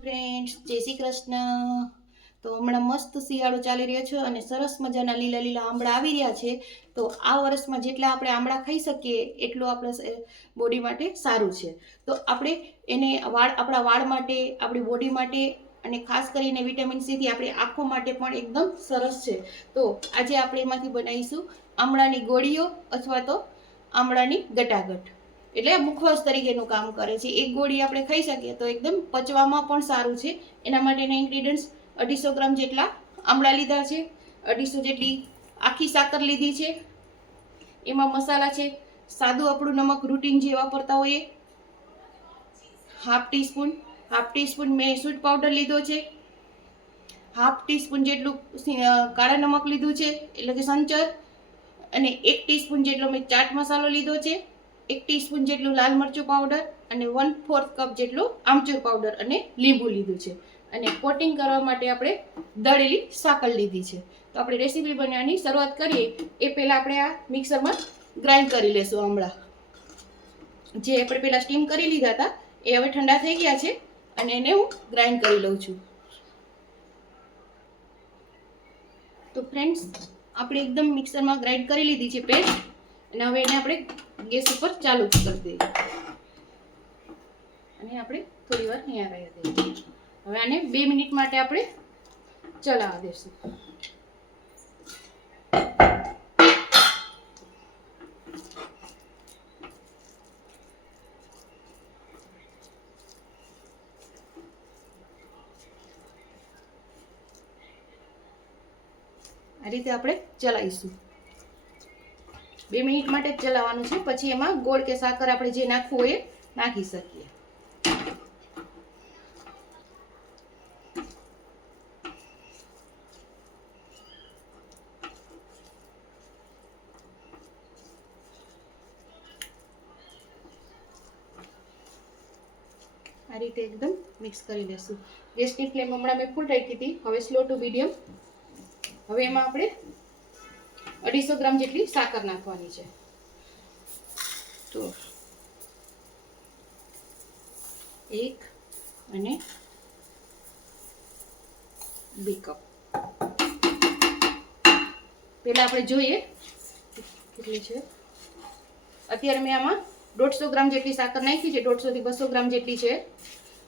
Friends, જય શ્રી કૃષ્ણ. તો હમણાં મસ્ત શિયાળો ચાલી રહ્યો છે અને સરસ મજાના લીલા લીલા આંબળા આવી રહ્યા છે. તો આ વર્ષમાં જેટલા આપણે આંબળા ખાઈ શકીએ એટલું આપણા બોડી માટે સારું છે. તો આપણે એને આપણા વાળ માટે, આપણી બોડી માટે અને ખાસ કરીને વિટામિન સીથી આપણી આંખો માટે પણ એકદમ સરસ છે. તો આજે આપણે એમાંથી બનાવીશું આંબળાની ગોળીઓ અથવા તો આંબળાની ગટાગટ. એટલે મુખવાસ તરીકેનું કામ કરે છે. એક ગોળી આપણે ખાઈ શકીએ તો એકદમ પચવામાં પણ સારું છે. એના માટેના ઇન્ગ્રીડિયન્ટ્સ 250 ગ્રામ જેટલા આમળા લીધા છે, 250 જેટલી આખી સાકર લીધી છે. એમાં મસાલા છે સાદું આપણું નમક રૂટીન જે વાપરતા હોઈએ, હાફ ટીસ્પૂન મેં સ્વીટ પાવડર લીધો છે, હાફ ટીસ્પૂન જેટલું કાળા નમક લીધું છે એટલે કે સંચર, અને 1 ટીસ્પૂન જેટલો મેં ચાટ મસાલો લીધો છે, 1 ટીસ્પૂન જેટલું લાલ મરચું પાવડર અને 1/4 કપ જેટલું આમચૂર પાવડર અને લીંબુ લીધું છે. અને કોટિંગ કરવા માટે આપણે દળેલી સાકર લીધી છે. તો આપણે રેસીપી બનાવવાની શરૂઆત કરીએ એ પહેલાં આપણે આ મિક્સરમાં ગ્રાઇન્ડ કરી લેશું. આમળા જે આપણે પહેલાં સ્ટીમ કરી લીધા હતા એ હવે ઠંડા થઈ ગયા છે અને એને હું ગ્રાઇન્ડ કરી લઉં છું. તો ફ્રેન્ડ્સ, આપણે એકદમ મિક્સરમાં ગ્રાઇન્ડ કરી લીધી છે પેસ્ટ, અને હવે એને આપણે ગેસ ઉપર ચાલુ કરી દઈએ અને આપણે થોડી વાર અહીંયા રહેવા દઈએ. હવે આને 2 મિનિટ માટે આપણે ચલાવવા દેશું. આ રીતે આપણે ચલાવીશું. 2 મિનિટ માટે જ ચલાવવાનું છે. પછી એમાં ગોળ કે સાકર આપણે જે નાખવું હોય એ નાખી શકીએ. આ રીતે એકદમ મિક્સ કરી લેશું. ગેસની ફ્લેમ હમણાં મેં ફૂલ રાખી હતી, હવે સ્લો ટુ મીડિયમ. હવે એમાં આપણે 250 ગ્રામ જેટલી સાકર નાખવાની છે. તો 1 અને 2 કપ. પહેલા આપણે જોઈએ કેટલી છે. અત્યારે મેં આમાં 150 ગ્રામ જેટલી સાકર નાખી છે. 150 થી 200 ગ્રામ જેટલી છે.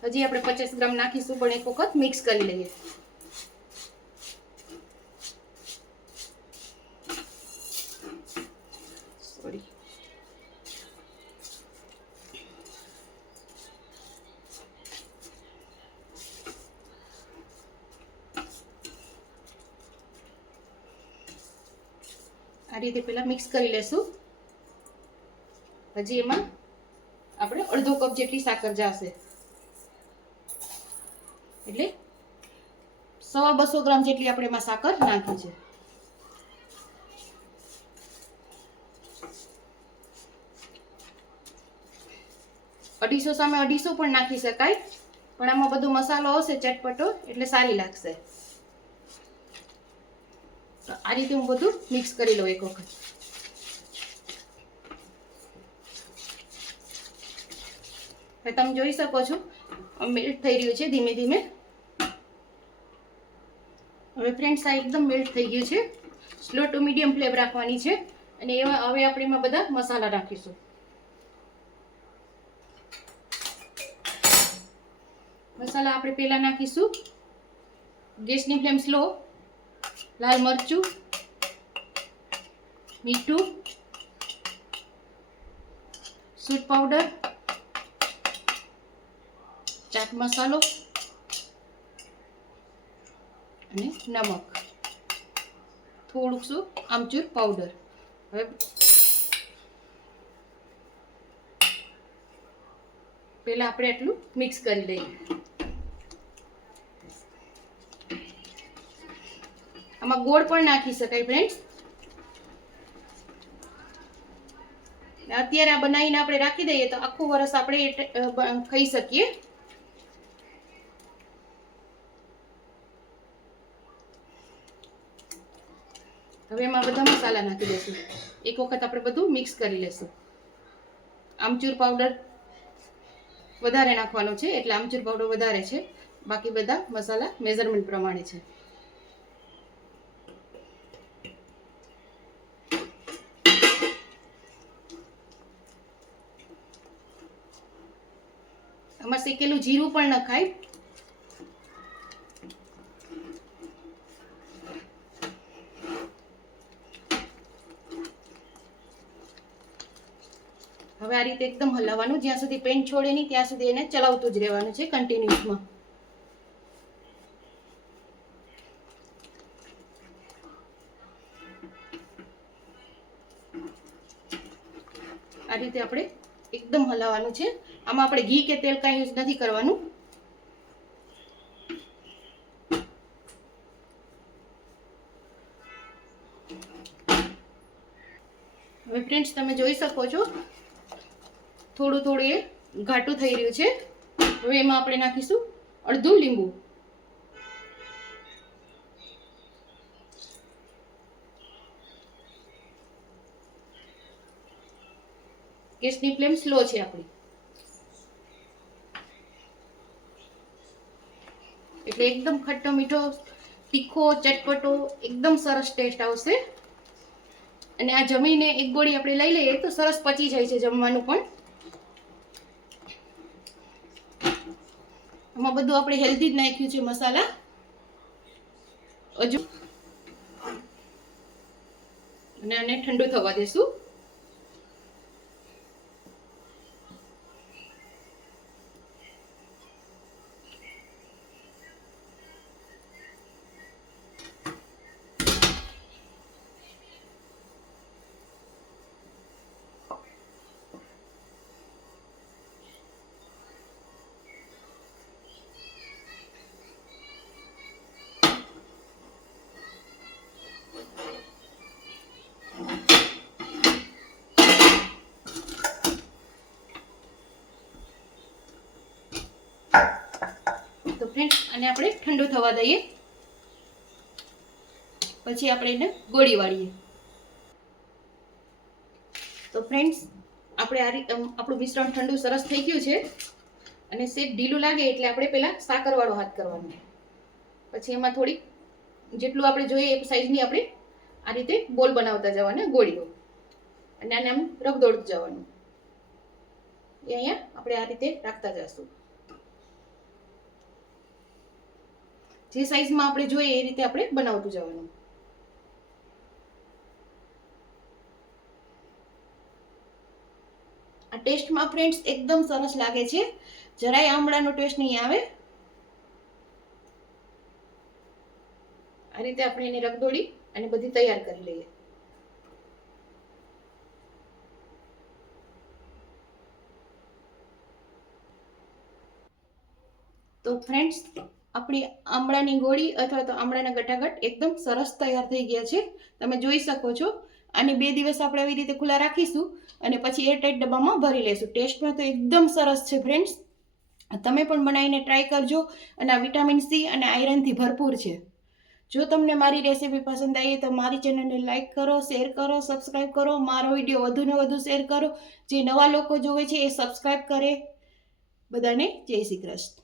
હજી આપણે 50 ગ્રામ નાખીશું, પણ એક વખત મિક્સ કરી લઈએ. આ રીતે પહેલા મિક્સ કરી લેશું. હજી એમાં આપણે અડધો કપ જેટલી સાકર જશે, એટલે 250 ગ્રામ જેટલી આપણે એમાં સાકર નાખી છે. અઢીસો સામે 250 પણ નાખી શકાય, પણ આમાં બધો મસાલો હશે ચટપટો એટલે સારી લાગશે. તો આ રીતે હું બધું મિક્સ કરી લઉં એક વખત. તમે જોઈ શકો છો મેલ્ટ થઈ રહ્યું છે ધીમે ધીમે. હવે ફ્રેન્ડ્સ, આ એકદમ મેલ્ટ થઈ ગયું છે. સ્લો ટુ મીડિયમ ફ્લેમ રાખવાની છે. અને હવે આપણે એમાં બધા મસાલા નાખીશું. મસાલા આપણે પહેલા નાખીશું. ગેસની ફ્લેમ સ્લો. લાલ મરચું, મીઠું, સ્વીટ પાવડર, ચાટ મસાલો અને નમક, થોડુંક શું આમચૂર પાવડર. હવે પહેલા આપણે એટલું મિક્સ કરી લઈએ. આમાં ગોળ પણ નાખી શકાય ફ્રેન્ડ્સ. અત્યારે આ બનાવીને આપણે રાખી દઈએ તો આખું વર્ષ આપણે ખાઈ શકીએ. હવે એમાં બધા મસાલા નાખી દઈશું. એક વખત આપણે બધું મિક્સ કરી લેશું. આમચૂર પાવડર વધારે નાખવાનો છે એટલે આમચૂર પાવડર વધારે છે. બાકી બધા મસાલા મેઝરમેન્ટ પ્રમાણે છે. આમાં શેકેલું જીરું પણ નખાય. હવે આ રીતે એકદમ હલાવવાનું, જ્યાં સુધી પેન્ટ છોડે નહીં ત્યાં સુધી એને ચલાવતું જ રહેવાનું છે કન્ટિન્યુઅસમાં. આ રીતે આપણે એકદમ હલાવવાનું છે. આમાં આપણે ઘી કે તેલ કાંઈ યુઝ નથી કરવાનું. હવે ફ્રેન્ડ્સ તમે જોઈ શકો છો થોડું થોડું એ ઘાટું થઈ રહ્યું છે. હવે એમાં આપણે નાખીશું અડધું લીંબુ. ગેસની ફ્લેમ સ્લો છે આપણી, એટલે એકદમ ખટ્ટો મીઠો તીખો ચટપટો એકદમ સરસ ટેસ્ટ આવશે. અને આ જમીને એક ગોળી આપણે લઈ લઈએ તો સરસ પચી જાય છે જમવાનું પણ. આમાં બધું આપણે હેલ્ધી જ નાખ્યું છે મસાલા. હજુ અને આને ઠંડુ થવા દેશું. તો ફ્રેન્ડ્સ આને આપણે ઠંડુ થવા દઈએ, પછી આપણે એને ગોળી વાળીએ. તો ફ્રેન્ડ્સ આપણે આ રીતે આપણું મિશ્રણ ઠંડુ સરસ થઈ ગયું છે. અને સેજ ઢીલું લાગે એટલે આપણે પહેલાં સાકરવાળો હાથ કરવાનો. પછી એમાં થોડીક જેટલું આપણે જોઈએ એ સાઈઝની આપણે આ રીતે બોલ બનાવતા જવાના ગોળીઓ, અને આને આમ રગદોડતું જવાનું. એ અહીંયા આપણે આ રીતે રાખતા જઈશું. જે સાઈઝમાં આપણે જોઈએ એ રીતે આપણે બનાવતું જવાનું. આ ટેસ્ટમાં ફ્રેન્ડ્સ એકદમ સરસ લાગે છે, જરાય આમળાનો ટેસ્ટ નહીં આવે. આ રીતે આપણે એને રગદોળી અને બધી તૈયાર કરી લઈએ. તો ફ્રેન્ડ્સ આપણી આમળાની ગોળી અથવા તો આમળાના ગટાગટ એકદમ સરસ તૈયાર થઈ ગયા છે. તમે જોઈ શકો છો. અને 2 દિવસ આપણે આવી રીતે ખુલ્લા રાખીશું અને પછી એરટાઈટ ડબ્બામાં ભરી લઈશું. ટેસ્ટમાં તો એકદમ સરસ છે ફ્રેન્ડ્સ. તમે પણ બનાવીને ટ્રાય કરજો. અને આ વિટામિન સી અને આયરનથી ભરપૂર છે. જો તમને મારી રેસીપી પસંદ આવી તો મારી ચેનલને લાઇક કરો, શેર કરો, સબસ્ક્રાઈબ કરો. મારો વિડીયો વધુને વધુ શેર કરો. જે નવા લોકો જોવે છે એ સબસ્ક્રાઈબ કરે. બધાને જય શ્રી કૃષ્ણ.